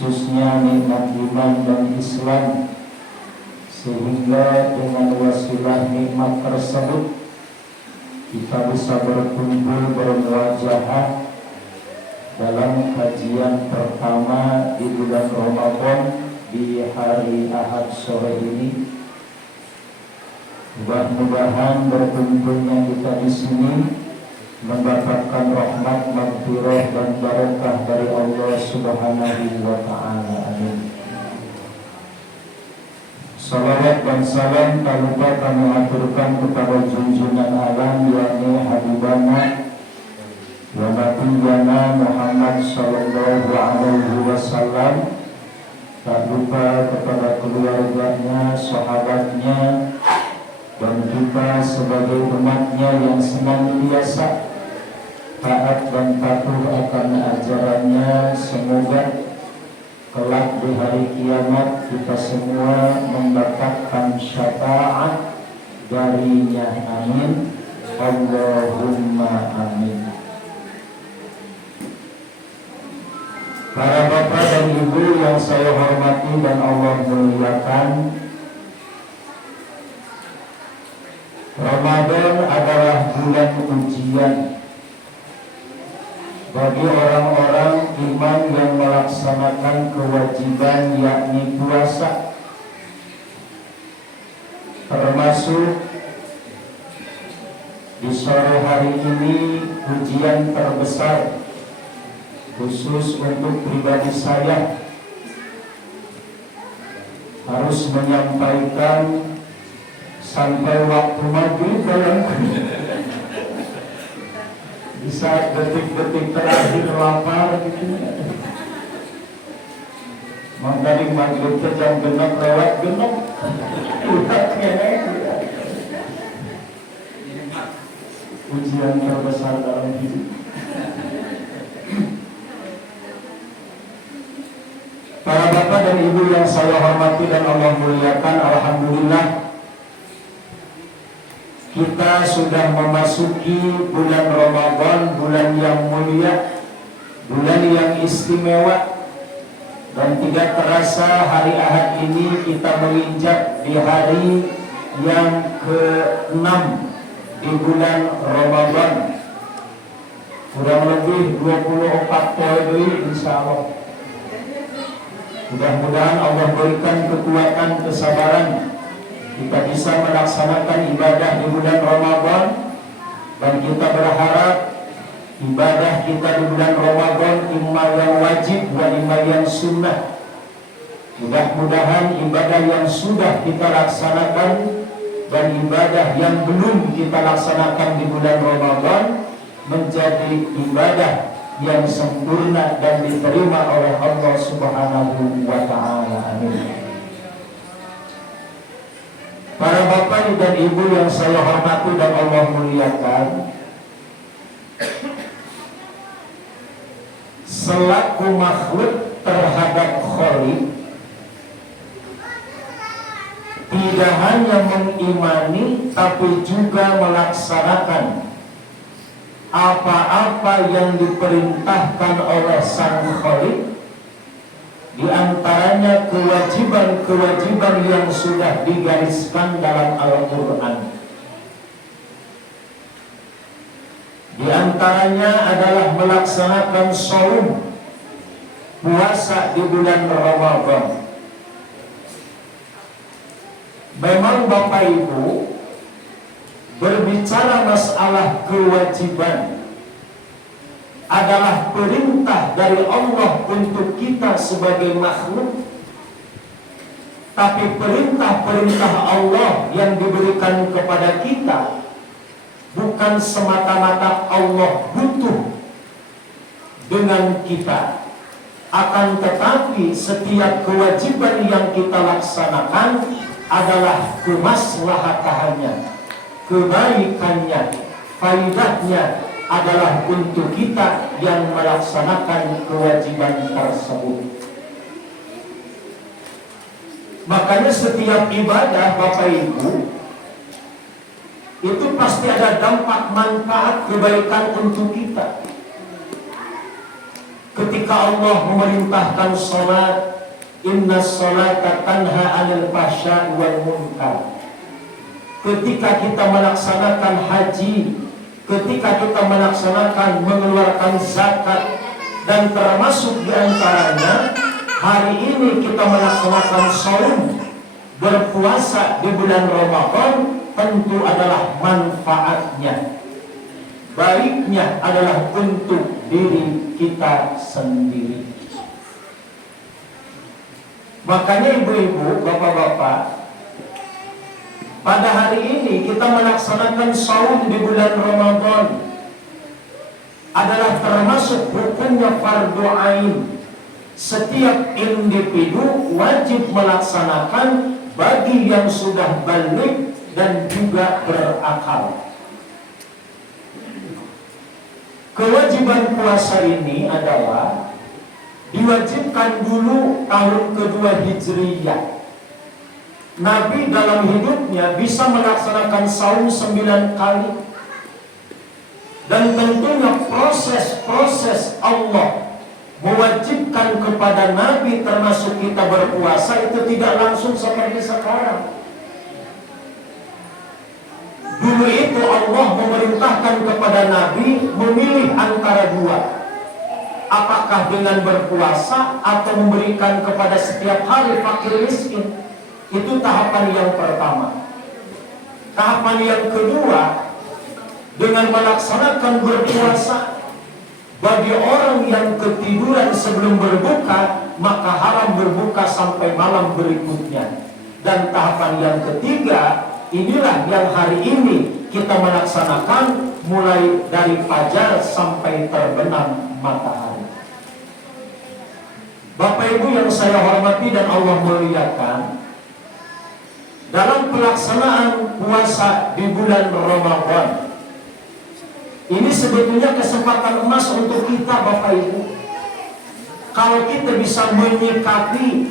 khususnya nikmat iman dan Islam, sehingga dengan wasilah nikmat tersebut kita bisa berkumpul bermuajahah dalam kajian pertama di bulan Ramadan di hari Ahad sore ini. Mudah-mudahan berkumpulnya kita di sini mendapatkan rahmat, maghfirah dan barakah dari Allah Subhanahu wa taala. Amin. Salawat dan salam tak lupa kami aturkan kepada junjungan alam, yakni Habibana wa Nabiyyana Muhammad sallallahu alaihi wasallam. Tak lupa kepada keluarganya, sahabatnya, dan kita sebagai umatnya yang senantiasa taat dan patuh akan ajarannya. Semoga kelak di hari kiamat kita semua mendapatkan syafaat darinya. Amin. Allahumma amin. Para bapak dan ibu yang saya hormati dan Allah muliakan, Ramadan adalah bulan ujian bagi orang-orang iman yang melaksanakan kewajiban, yakni puasa. Termasuk di sore hari ini ujian terbesar khusus untuk pribadi saya, harus menyampaikan sampai waktu maghrib dalam di saat detik-detik terakhir lapar gitu. Mangkali maghrib jam genap lewat genap udah kene. Ujian terbesar dalam hidup. Para bapak dan ibu yang saya hormati dan Allah muliakan, alhamdulillah kita sudah memasuki bulan Ramadan, bulan yang mulia, bulan yang istimewa, dan tidak terasa hari Ahad ini kita menginjak di hari yang ke-6 di bulan Ramadan. Kurang lebih 24 poin insya Allah. Mudah-mudahan Allah berikan kekuatan, kesabaran, kita bisa melaksanakan ibadah di bulan Ramadan, dan kita berharap ibadah kita di bulan Ramadan imma yang wajib dan imma yang sunnah. Mudah-mudahan ibadah yang sudah kita laksanakan dan ibadah yang belum kita laksanakan di bulan Ramadan menjadi ibadah yang sempurna dan diterima oleh Allah Subhanahu wa taala. Amin. Para bapak dan ibu yang saya hormati dan Allah muliakan, selaku makhluk terhadap Khalik, tidak hanya mengimani tapi juga melaksanakan apa-apa yang diperintahkan oleh Sang Khalik, di antaranya kewajiban-kewajiban yang sudah digariskan dalam Al-Quran. Di antaranya adalah melaksanakan shaum, puasa di bulan Ramadan. Memang Bapak Ibu, berbicara masalah kewajiban adalah perintah dari Allah untuk kita sebagai makhluk. Tapi perintah-perintah Allah yang diberikan kepada kita bukan semata-mata Allah butuh dengan kita, akan tetapi setiap kewajiban yang kita laksanakan adalah kemaslahatahannya, kebaikannya, faidahnya adalah untuk kita yang melaksanakan kewajiban tersebut. Makanya setiap ibadah Bapak Ibu itu pasti ada dampak manfaat kebaikan untuk kita. Ketika Allah memerintahkan sholat, inna sholata tanha 'anil fahsya'i wal munkar. Ketika kita melaksanakan haji, ketika kita melaksanakan mengeluarkan zakat, dan termasuk diantaranya hari ini kita melaksanakan shaum, berpuasa di bulan Ramadan, tentu adalah manfaatnya, baiknya adalah untuk diri kita sendiri. Makanya ibu-ibu, bapak-bapak, pada hari ini kita melaksanakan shaum di bulan Ramadan adalah termasuk hukumnya fardu ain. Setiap individu wajib melaksanakan bagi yang sudah baligh dan juga berakal. Kewajiban puasa ini adalah diwajibkan dulu tahun kedua Hijriyah. Nabi dalam hidupnya bisa melaksanakan saum 9 kali. Dan tentunya proses Allah mewajibkan kepada Nabi termasuk kita berpuasa itu tidak langsung seperti sekarang. Dulu itu Allah memerintahkan kepada Nabi memilih antara dua. Apakah dengan berpuasa atau memberikan kepada setiap hari fakir miskin. Itu tahapan yang pertama. Tahapan yang kedua, dengan melaksanakan berpuasa bagi orang yang ketiduran sebelum berbuka, maka haram berbuka sampai malam berikutnya. Dan tahapan yang ketiga, inilah yang hari ini kita melaksanakan mulai dari fajar sampai terbenam matahari. Bapak Ibu yang saya hormati dan Allah muliakan, dalam pelaksanaan puasa di bulan Ramadan ini sebetulnya kesempatan emas untuk kita, Bapak Ibu. Kalau kita bisa menyikapi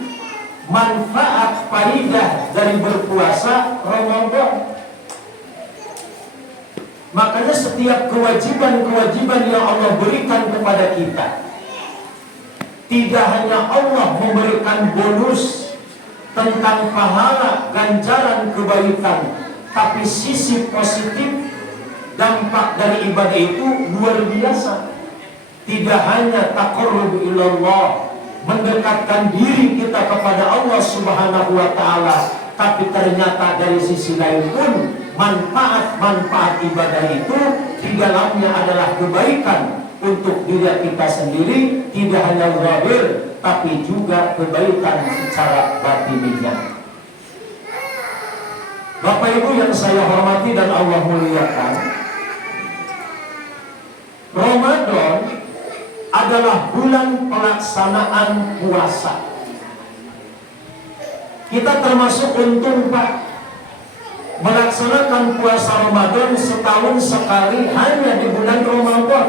manfaat faidah dari berpuasa Ramadan, makanya setiap kewajiban-kewajiban yang Allah berikan kepada kita, tidak hanya Allah memberikan bonus tentang pahala, ganjaran kebaikan, tapi sisi positif dampak dari ibadah itu luar biasa. Tidak hanya taqarrub ilallah, mendekatkan diri kita kepada Allah Subhanahu wa ta'ala, tapi ternyata dari sisi lain pun manfaat-manfaat ibadah itu di dalamnya adalah kebaikan untuk diri kita sendiri, tidak hanya zahir tapi juga kebaikan secara batiniah. Bapak Ibu yang saya hormati dan Allah muliakan, Ramadan adalah bulan pelaksanaan puasa. Kita termasuk untung, Pak, melaksanakan puasa Ramadan setahun sekali hanya di bulan Ramadan.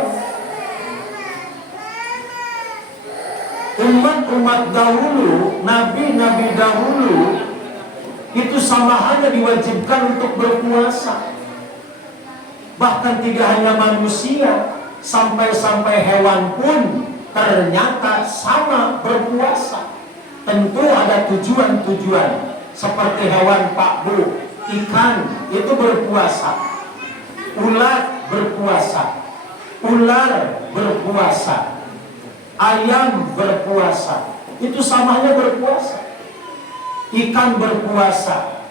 Umat-umat dahulu, nabi-nabi dahulu itu sama hanya diwajibkan untuk berpuasa. Bahkan tidak hanya manusia, sampai-sampai hewan pun ternyata sama berpuasa. Tentu ada tujuan-tujuan. Seperti hewan Pak Bu, ikan itu berpuasa, ulat berpuasa, ular berpuasa, ayam berpuasa. Itu samanya berpuasa. Ikan berpuasa.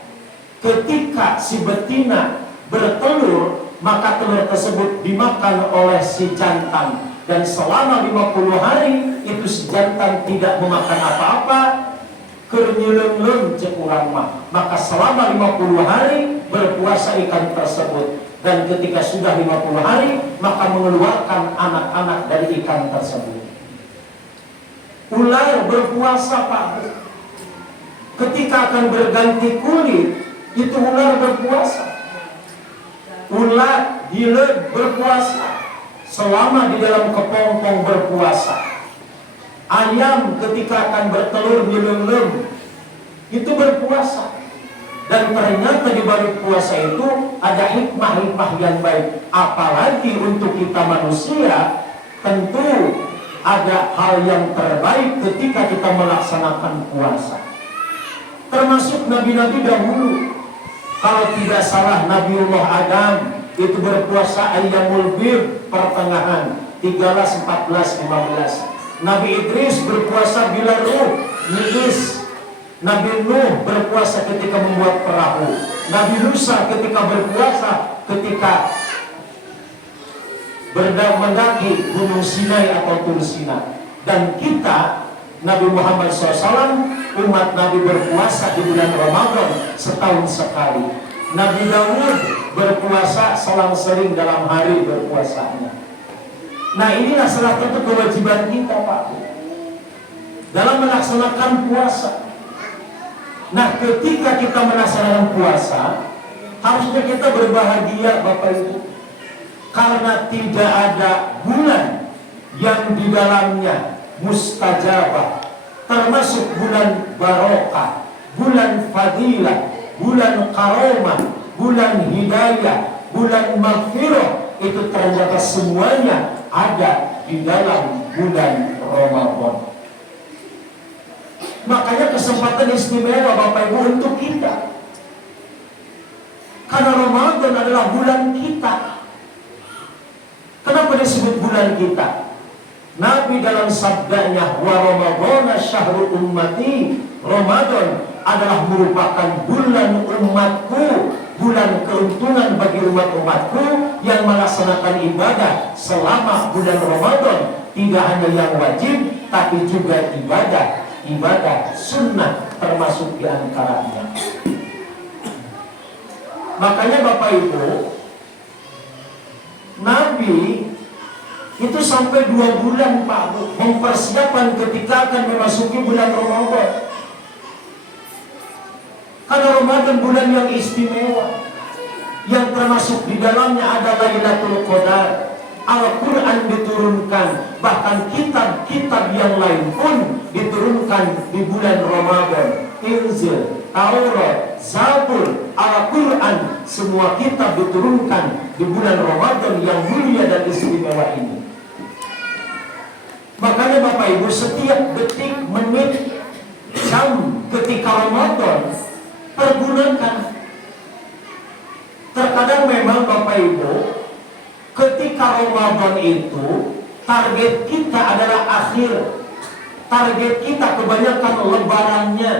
Ketika si betina bertelur, maka telur tersebut dimakan oleh si jantan, dan selama 50 hari itu si jantan tidak memakan apa-apa, kernyeleng-leng cek urang mah. Maka selama 50 hari berpuasa ikan tersebut, dan ketika sudah 50 hari maka mengeluarkan anak-anak dari ikan tersebut. Ular berpuasa, Pak. Ketika akan berganti kulit, itu ular berpuasa. Ulat, gilet berpuasa selama di dalam kepompong berpuasa. Ayam ketika akan bertelur nyelem-lem itu berpuasa. Dan ternyata di balik puasa itu ada hikmah-hikmah yang baik. Apalagi untuk kita manusia, tentu ada hal yang terbaik ketika kita melaksanakan puasa. Termasuk nabi-nabi dahulu. Kalau tidak salah Nabiullah Adam itu berpuasa ayyamul bir, pertengahan 13, 14, 15. Nabi Idris berpuasa bila ruh niis. Nabi Nuh berpuasa ketika membuat perahu. Nabi Musa ketika berpuasa ketika mendaki Gunung Sinai atau Tur Sinai. Dan kita Nabi Muhammad SAW, umat Nabi berpuasa di bulan Ramadan setahun sekali. Nabi Daud berpuasa selang-seling dalam hari berpuasanya. Nah, inilah salah satu kewajiban kita, Pak, dalam melaksanakan puasa. Nah, ketika kita melaksanakan puasa, harusnya kita berbahagia, Bapak Ibu, karena tidak ada bulan yang di dalamnya mustajabah, termasuk bulan barokah, bulan fadilah, bulan karomah, bulan hidayah, bulan maghfirah. Itu ternyata semuanya ada di dalam bulan Ramadan. Makanya kesempatan istimewa Bapak Ibu untuk kita, karena Ramadan adalah bulan kita. Kenapa disebut bulan kita? Nabi dalam sabdanya, wa Ramadana syahrul ummati, Ramadan adalah merupakan bulan umatku, bulan keuntungan bagi umat-umatku yang melaksanakan ibadah selama bulan Ramadan. Tidak hanya yang wajib, tapi juga ibadah sunnah termasuk diantaranya. Makanya Bapak Ibu, Nabi itu sampai 2 bulan Pak mempersiapkan ketika akan memasuki bulan Ramadan. Karena Ramadan bulan yang istimewa, yang termasuk di dalamnya ada Lailatul Qadar. Al-Quran diturunkan, bahkan kitab-kitab yang lain pun diturunkan di bulan Ramadan. Injil, Taurat, Zabur, Al-Quran, semua kitab diturunkan di bulan Ramadan yang mulia dan istimewa ini. Makanya Bapak Ibu, setiap detik, menit, jam ketika Ramadan pergunakan. Terkadang memang Bapak Ibu, ketika Ramadan itu target kita adalah akhir. Target kita kebanyakan lebarannya.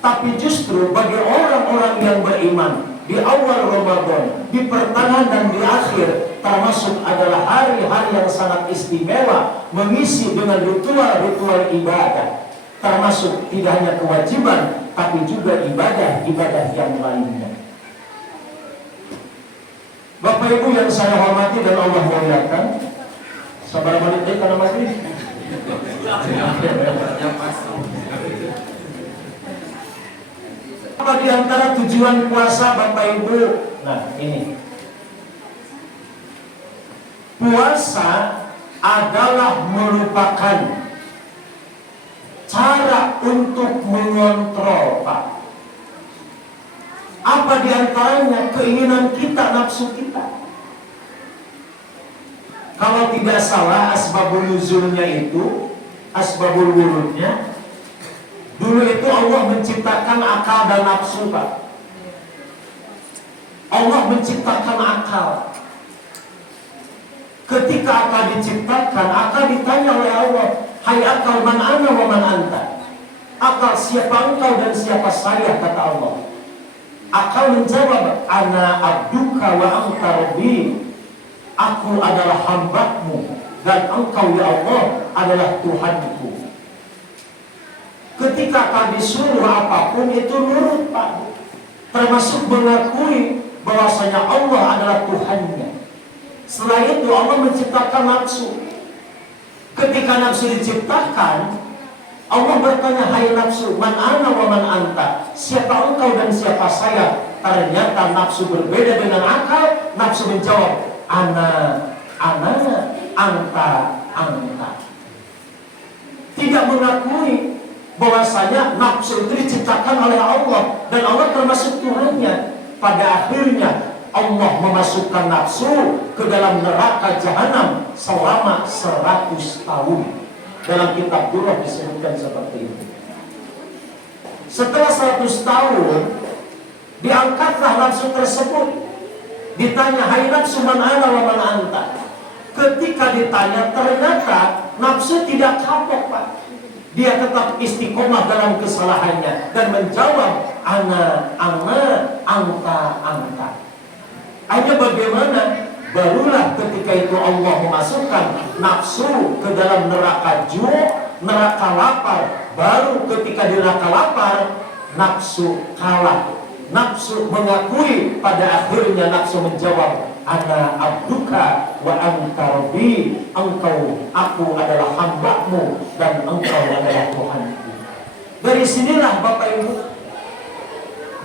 Tapi justru bagi orang-orang yang beriman, di awal Ramadan, di pertengahan dan di akhir, termasuk adalah hari-hari yang sangat istimewa, mengisi dengan ritual-ritual ibadah. Termasuk tidak hanya kewajiban, tapi juga ibadah-ibadah yang lainnya. Bapak Ibu yang saya hormati dan Allah muliakan, sabar menit karena maghrib. Apa di antara tujuan puasa Bapak Ibu? Nah, ini. Puasa adalah merupakan cara untuk mengontrol, Pak. Apa di antaranya? Keinginan kita, nafsu kita. Kalau tidak salah, asbabul nuzulnya itu, asbabul wurudnya, dulu itu Allah menciptakan akal dan nafsu, Pak. Allah menciptakan akal. Ketika akal diciptakan, akal ditanya oleh Allah, hai akal, man ana wa man anta. Akal, siapa engkau dan siapa saya, kata Allah. Akal menjawab, ana abduka wa anta rabbi. Aku adalah hambamu dan engkau ya Allah adalah Tuhanku. Ketika akal disuruh apapun itu nurut, Pak. Termasuk mengakui bahwasanya Allah adalah Tuhannya. Setelah itu Allah menciptakan nafsu. Ketika nafsu diciptakan, Allah bertanya, hai nafsu, man ana wa man anta. Siapa engkau dan siapa saya? Ternyata nafsu berbeda dengan akal. Nafsu menjawab, ana, anta. Tidak mengakui bahwasanya nafsu itu diciptakan oleh Allah dan Allah termasuk Tuhannya. Pada akhirnya Allah memasukkan nafsu ke dalam neraka jahanam selama 100 tahun. Dalam kitab Durrah disebutkan seperti itu. Setelah 100 tahun, diangkatlah nafsu tersebut. Ditanya, hai nafsu man ana wa man anta. Ketika ditanya, ternyata nafsu tidak kapok, Pak. Dia tetap istiqomah dalam kesalahannya dan menjawab, ana, anta. Hanya bagaimana? Barulah ketika itu Allah memasukkan nafsu ke dalam neraka neraka lapar. Baru ketika di neraka lapar, nafsu kalah. Nafsu mengakui, pada akhirnya nafsu menjawab, ana abduka wa anta rabbi. Aku adalah hambamu dan engkau adalah Tuhanku. Dari sinilah Bapak Ibu,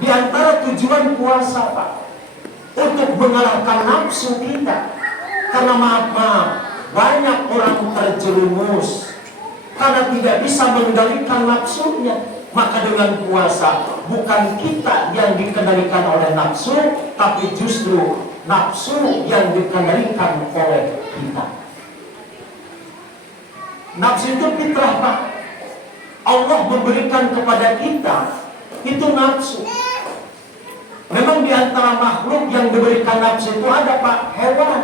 di antara tujuan puasa, Pak, untuk mengalahkan nafsu kita. Karena maaf, banyak orang terjerumus karena tidak bisa mengendalikan nafsunya. Maka dengan puasa, bukan kita yang dikendalikan oleh nafsu, tapi justru nafsu yang dikendalikan oleh kita. Nafsu itu fitrah, Pak. Allah memberikan kepada kita itu nafsu. Memang di antara makhluk yang diberikan nafsu itu ada, Pak, hewan.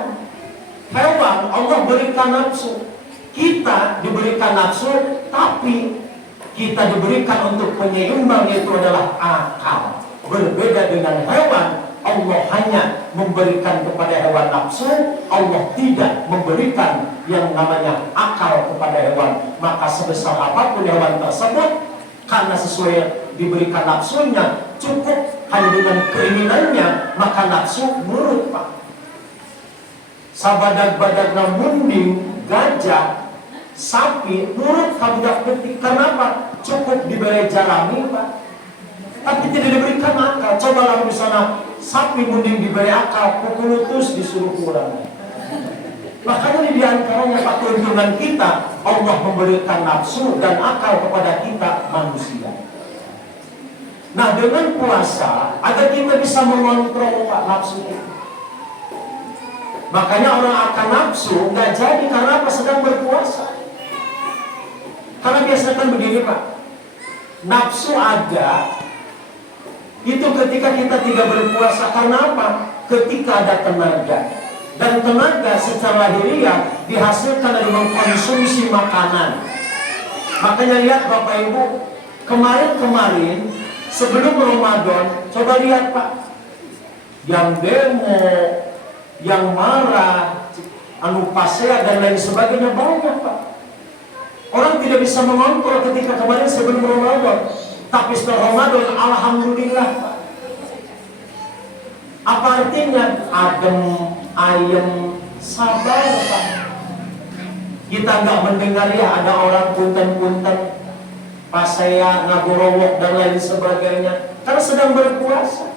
Hewan Allah berikan nafsu. Kita diberikan nafsu, tapi kita diberikan untuk penyeimbang, yaitu adalah akal. Berbeda dengan hewan, Allah hanya memberikan kepada hewan nafsu, Allah tidak memberikan yang namanya akal kepada hewan. Maka sebesar apapun hewan tersebut, karena sesuai diberikan nafsunya, cukup hanya dengan keinginannya, maka nafsu nurut, Pak. Sabadak-badak namunding, gajah, sapi nurut kabudak petik. Kenapa? Cukup diberi jalani, Pak, tapi tidak diberikan akal. Cobalah di sana, sapi munding diberi akal, pukul lutus disuruh kurang. Makanya di antaranya, Pak, keuntungan kita, Allah memberikan nafsu dan akal kepada kita manusia. Nah, dengan puasa agar kita bisa mengontrol, Pak, nafsu itu. Makanya orang akan nafsu nggak jadi karena apa? Sedang berpuasa. Karena biasanya kan begini, Pak, nafsu ada itu ketika kita tidak berpuasa. Karena apa? Ketika ada tenaga. Dan tenaga secara lahiriah dihasilkan dari mengkonsumsi makanan. Makanya lihat Bapak Ibu, kemarin sebelum Ramadan, coba lihat, Pak, yang demo, yang marah, pasea dan lain sebagainya banyak, Pak. Orang tidak bisa mengontrol ketika kemarin sebelum Ramadan. Tapi setelah Ramadan, alhamdulillah, Pak. Apa artinya? Adem, ayem, sabar, Pak. Kita nggak mendengar ya ada orang punten-punten, pasea, ngagorowok dan lain sebagainya, karena sedang berpuasa.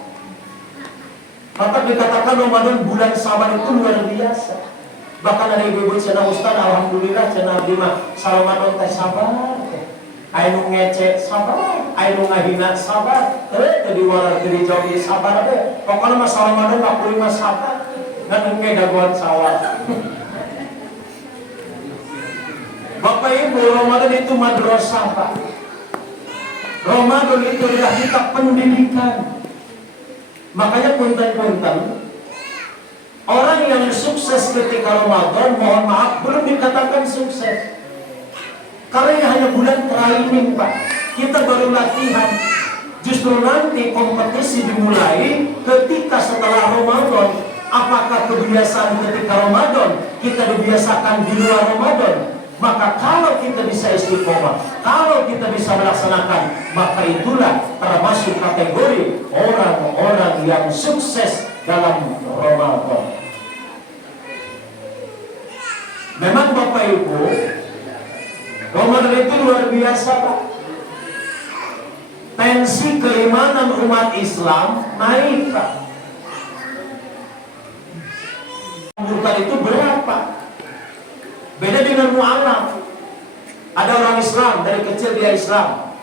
Maka dikatakan Ramadan bulan sabar itu luar biasa. Bahkan ada ibu-ibu cina Ustaz, alhamdulillah cina Abdimah Ramadan teh sabar. Ainu ngecek sabar, ainu ngahina sabar. Tadi warar diri jauh sabar deh. Pokoknya masa Ramadan 45 sabar. Dan engke daguan sawah. Bapak Ibu, Ramadan itu madrasah, Pak. Ramadan itu adalah kita pendidikan. Makanya punten-punten, orang yang sukses ketika Ramadan, mohon maaf, belum dikatakan sukses. Karena ini hanya bulan training, Pak. Kita baru latihan. Justru nanti kompetisi dimulai ketika setelah Ramadan. Apakah kebiasaan ketika Ramadan kita dibiasakan di luar Ramadan? Maka kalau kita bisa istiqomah, kalau kita bisa melaksanakan, maka itulah termasuk kategori orang-orang yang sukses dalam Ramadan. Memang Bapak Ibu, Ramadan itu luar biasa, Pak. Tensi keimanan umat Islam naik, Pak. Murtad itu berapa? Beda dengan mu'alaf. Ada orang Islam, dari kecil dia Islam.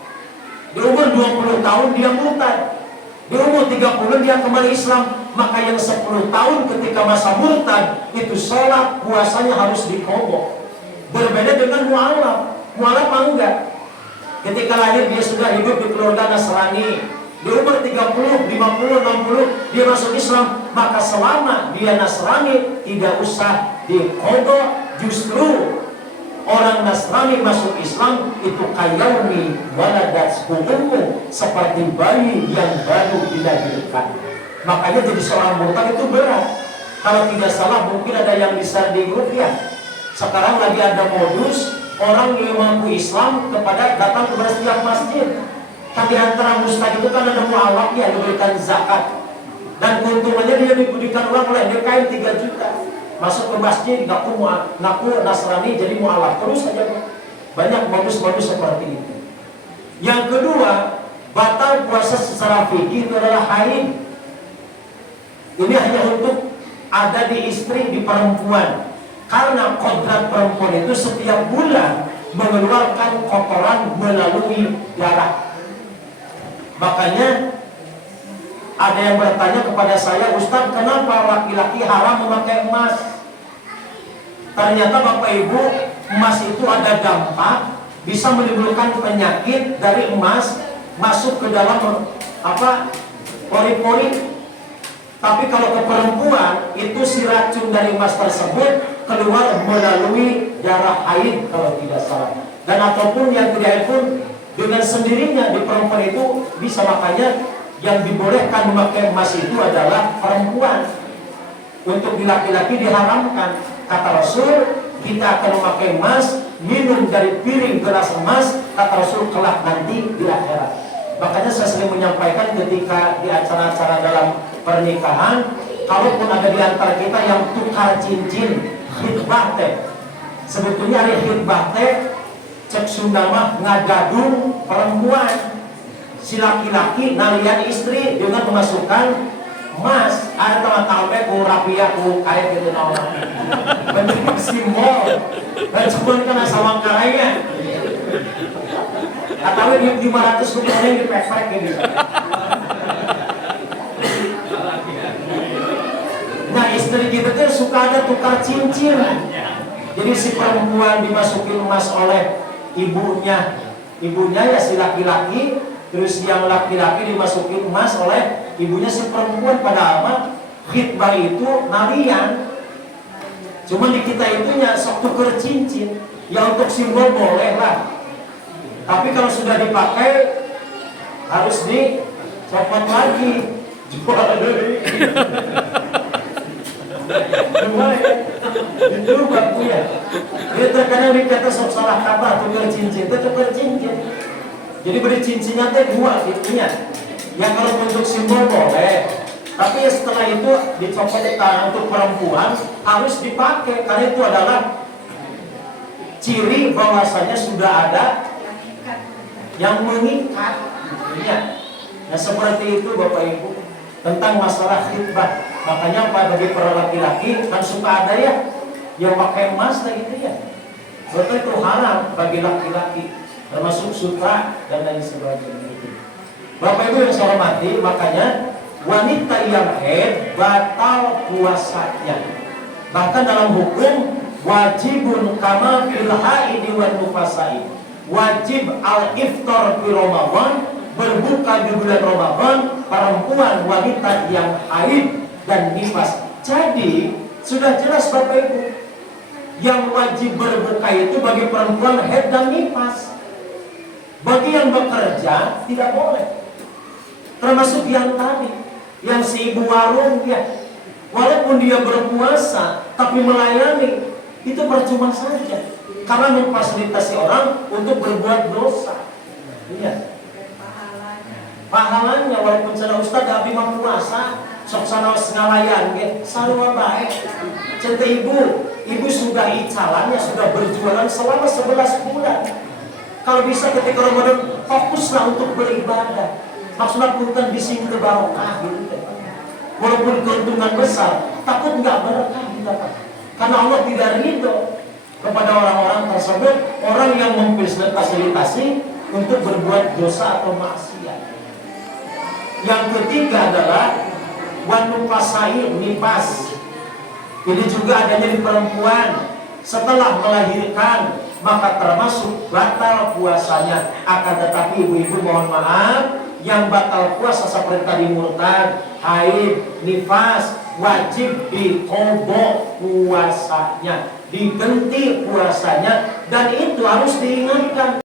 Di umur 20 tahun dia murtad. Di umur 30 dia kembali Islam. Maka yang 10 tahun ketika masa murtad itu sholat, puasanya harus dikodok. Berbeda dengan mu'alaf. Mu'alaf enggak. Ketika lahir dia sudah hidup di keluarga Nasrani. Di umur 30, 50, 60 dia masuk Islam. Maka selama dia Nasrani tidak usah dikodok. Justru orang Nasrani masuk Islam itu kayaumi waladat ummu, seperti bayi yang baru dilahirkan. Makanya jadi seorang murtad itu berat. Kalau tidak salah mungkin ada yang bisa diruqyah. Sekarang lagi ada modus orang yang mengaku Islam kepada datang ke setiap masjid. Kan di antara mustahik itu kan ada mu'alaf yang diberikan zakat. Dan keuntungannya dia diberikan uang oleh DKM 3 juta. Masuk ke masjid, ngaku Nasrani jadi mu'alaf. Terus saja banyak modus-modus seperti itu. Yang kedua, batal puasa secara fikih itu adalah haid. Ini hanya untuk ada di istri, di perempuan. Karena kodrat perempuan itu setiap bulan mengeluarkan kotoran melalui darah. Makanya ada yang bertanya kepada saya, Ustaz, kenapa laki-laki haram memakai emas? Ternyata Bapak Ibu, emas itu ada dampak, bisa menimbulkan penyakit dari emas masuk ke dalam pori-pori. Tapi kalau ke perempuan itu si racun dari emas tersebut keluar melalui darah haid kalau tidak salah. Dan ataupun yang tidak haid pun dengan sendirinya di perempuan itu bisa. Makanya yang dibolehkan memakai emas itu adalah perempuan. Untuk di laki-laki diharamkan. Kata Rasul, kita akan memakai emas, minum dari piring gelas emas. Kata Rasul, kelak nanti di akhirat. Makanya saya sering menyampaikan ketika di acara-acara dalam pernikahan, kalaupun ada di antara kita yang tukar cincin, khitbah teh. Sebetulnya hari khitbah teh cek Sunda mah ngagadung perempuan. Si laki-laki nalian istri dengan memasukkan emas. Ada teman-teman ku rapiah ku karet gitu nama. Bentuk simbol. Dan cuma kena sawang karanya. Atau 500 rupiah yang dipepek gitu. Nah istri kita tuh suka ada tukar cincin. Jadi si perempuan dimasukin emas oleh ibunya ya si laki-laki. Terus yang laki-laki dimasukin emas oleh ibunya si perempuan. Padahal mah khitbah itu nalian. Cuma di kita itunya sok tuker cincin. Ya untuk simbol boleh lah. Tapi kalau sudah dipakai harus dicopot lagi. Jual dari. Itu baku ya. Dia terkadang dikata sok salah kata tuker cincin, itu tuker cincin. Jadi beri cincinnya teh 2 itunya. Yang kalau bentuk simbol boleh. Tapi setelah itu dicopot untuk perempuan harus dipakai karena itu adalah ciri bahwasanya sudah ada yang mengikat. Ya. Nah seperti itu Bapak Ibu tentang masalah khitbah. Makanya bagi para laki-laki kan suka ada ya yang pakai emas lah gitu ya. Betul itu haram bagi laki-laki, termasuk sutra dan lain sebagainya itu. Bapak Ibu yang saya hormati, makanya wanita yang haid batal puasanya. Bahkan dalam hukum wajibun kama fil haidi wan nufasai. Wajib al-iftar fi Ramadan, berbuka di bulan Ramadan perempuan wanita yang haid dan nifas. Jadi sudah jelas Bapak Ibu, yang wajib berbuka itu bagi perempuan haid dan nifas. Bagi yang bekerja tidak boleh. Termasuk yang tadi, yang si ibu warung ya, walaupun dia berpuasa tapi melayani itu percuma saja. Karena memfasilitasi orang untuk berbuat dosa. Iya. Pahalanya walaupun sana Ustaz abdi mah puasa, sok sana ngalayan ge, sarua bae. Cerita ibu sudah icalannya sudah berjualan selama 11 bulan. Kalau bisa ketika Ramadan fokuslah untuk beribadah. Maksudnya punten bising ke barokah gitu. Walaupun keuntungan besar, takut enggak berkah didapat. Karena Allah tidak ridho kepada orang-orang tersebut, orang yang memfasilitasi untuk berbuat dosa atau maksiat. Yang ketiga adalah wanupasai, nifas. Ini juga adanya di perempuan setelah melahirkan, maka termasuk batal puasanya. Akan tetapi ibu-ibu mohon maaf, yang batal puasa seperti tadi murtad, haid, nifas, wajib diqodho puasanya, diganti puasanya, dan itu harus diingatkan.